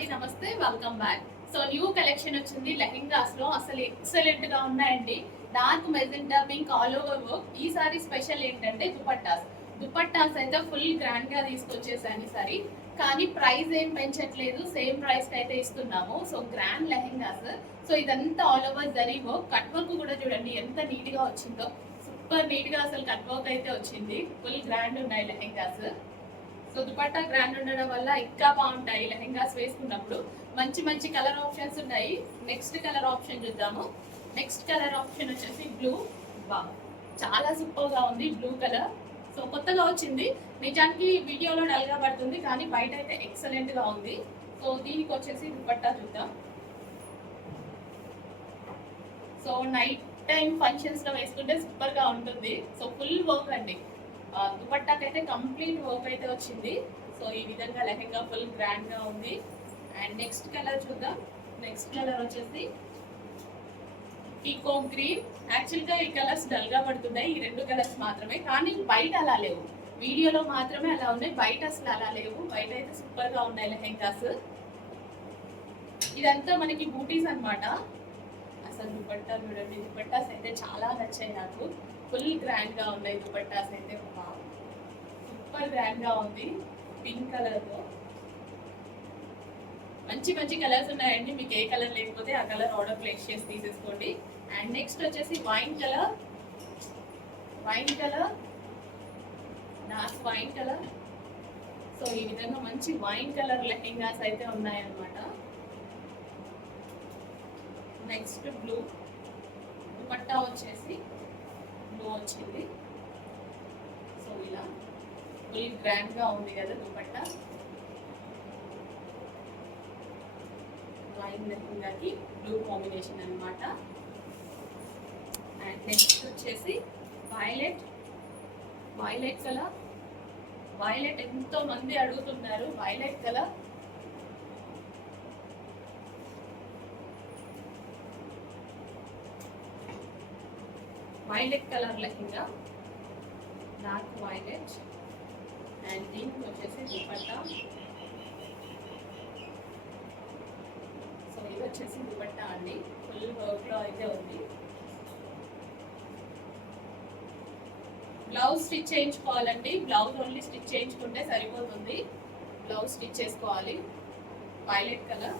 అండి, నమస్తే, welcome back. So new collection వచ్చింది లెహెంగాస్ లో, అసలు ఎక్సలెంట్ గా ఉన్నాయండి. Dark magenta pink all over work. ఈసారి స్పెషల్ ఏంటంటే దుపట్టాస్ అయితే ఫుల్ గ్రాండ్ గా తీసుకొచ్చేసాను ఈసారి. కానీ ప్రైస్ ఏం పెంచట్లేదు, సేమ్ ప్రైస్ కి అయితే ఇస్తున్నాము. So grand lehengas. సో ఇదంతా all over zari work. Cut work కూడా చూడండి ఎంత నీట్ గా వచ్చిందో, సూపర్ నీట్ గా అసలు కట్ వర్క్ అయితే వచ్చింది. ఫుల్ గ్రాండ్ ఉన్నాయి లెహెంగాస్. సో దుపట్టా గ్రాండ్ ఉండడం వల్ల ఇంకా బాగుంటాయి లెహెంగాస్ వేసుకున్నప్పుడు. మంచి మంచి కలర్ ఆప్షన్స్ ఉన్నాయి. నెక్స్ట్ కలర్ ఆప్షన్ చూద్దాము. నెక్స్ట్ కలర్ ఆప్షన్ వచ్చేసి బ్లూ. చాలా సూపర్ గా ఉంది బ్లూ కలర్. సో కొత్తగా వచ్చింది, నిజానికి వీడియోలో డల్ గా పడుతుంది కానీ బయట అయితే ఎక్సలెంట్ గా ఉంది. సో దీనికి వచ్చేసి దుపట్టా చూద్దాం. సో నైట్ టైం ఫంక్షన్స్ లో వేసుకుంటే సూపర్ గా ఉంటుంది. సో ఫుల్ వర్క్ అండి, దుపట్టాకి అయితే కంప్లీట్ వర్క్ అయితే వచ్చింది. సో ఈ విధంగా లెహెంగా ఫుల్ గ్రాండ్ గా ఉంది. అండ్ నెక్స్ట్ కలర్ చూద్దాం. నెక్స్ట్ కలర్ వచ్చేసి పీకో గ్రీన్. యాక్చువల్ గా ఈ కలర్స్ డల్ గా పడుతున్నాయి, ఈ రెండు కలర్స్ మాత్రమే, కానీ బయట అలా లేవు. వీడియోలో మాత్రమే అలా ఉన్నాయి, బయట అసలు అలా లేవు. బయట అయితే సూపర్ గా ఉన్నాయి లెహెంగాస్. ఇదంతా మనకి బూటీస్ అన్నమాట. అసలు దుపట్టా చూడండి, దుపట్టాస్ అయితే చాలా నచ్చాయి నాకు. ఫుల్ గ్రాండ్ గా ఉన్నాయి దుపట్టాస్ అయితే, సూపర్ గ్రాండ్ గా ఉంది. పింక్ కలర్ తో మంచి మంచి కలర్స్ ఉన్నాయండి. మీకు ఏ కలర్ లేకపోతే ఆ కలర్ ఆర్డర్ ప్లేస్ చేసి తీసేసుకోండి. అండ్ నెక్స్ట్ వచ్చేసి wine colour, dark wine colour. So ఈ విధంగా మంచి వైన్ కలర్ లెహెంగాస్ అయితే ఉన్నాయన్నమాట. Next blue. దుపట్టా వచ్చేసి బ్లూ వచ్చింది. సో ఇలా ఫుల్ గ్రాండ్ గా ఉంది కదా దుపట్టా. వైన్ లెహంగాకి బ్లూ కాంబినేషన్ అన్నమాట. అండ్ నెక్స్ట్ వచ్చేసి వైలెట్ కలర్. వైలెట్ ఎంతో మంది అడుగుతున్నారు, violet colour. Violet colour lehenga, dark violet. And దీనికి వచ్చేసి దుపట్టా. సో ఇది వచ్చేసి దుపట్టా అండి, ఫుల్ వర్క్ లో అయితే ఉంది. బ్లౌజ్ స్టిచ్ చేయించుకోవాలండి, బ్లౌజ్ ఓన్లీ స్టిచ్ చేయించుకుంటే సరిపోతుంది. బ్లౌజ్ స్టిచ్ చేసుకోవాలి. Violet colour.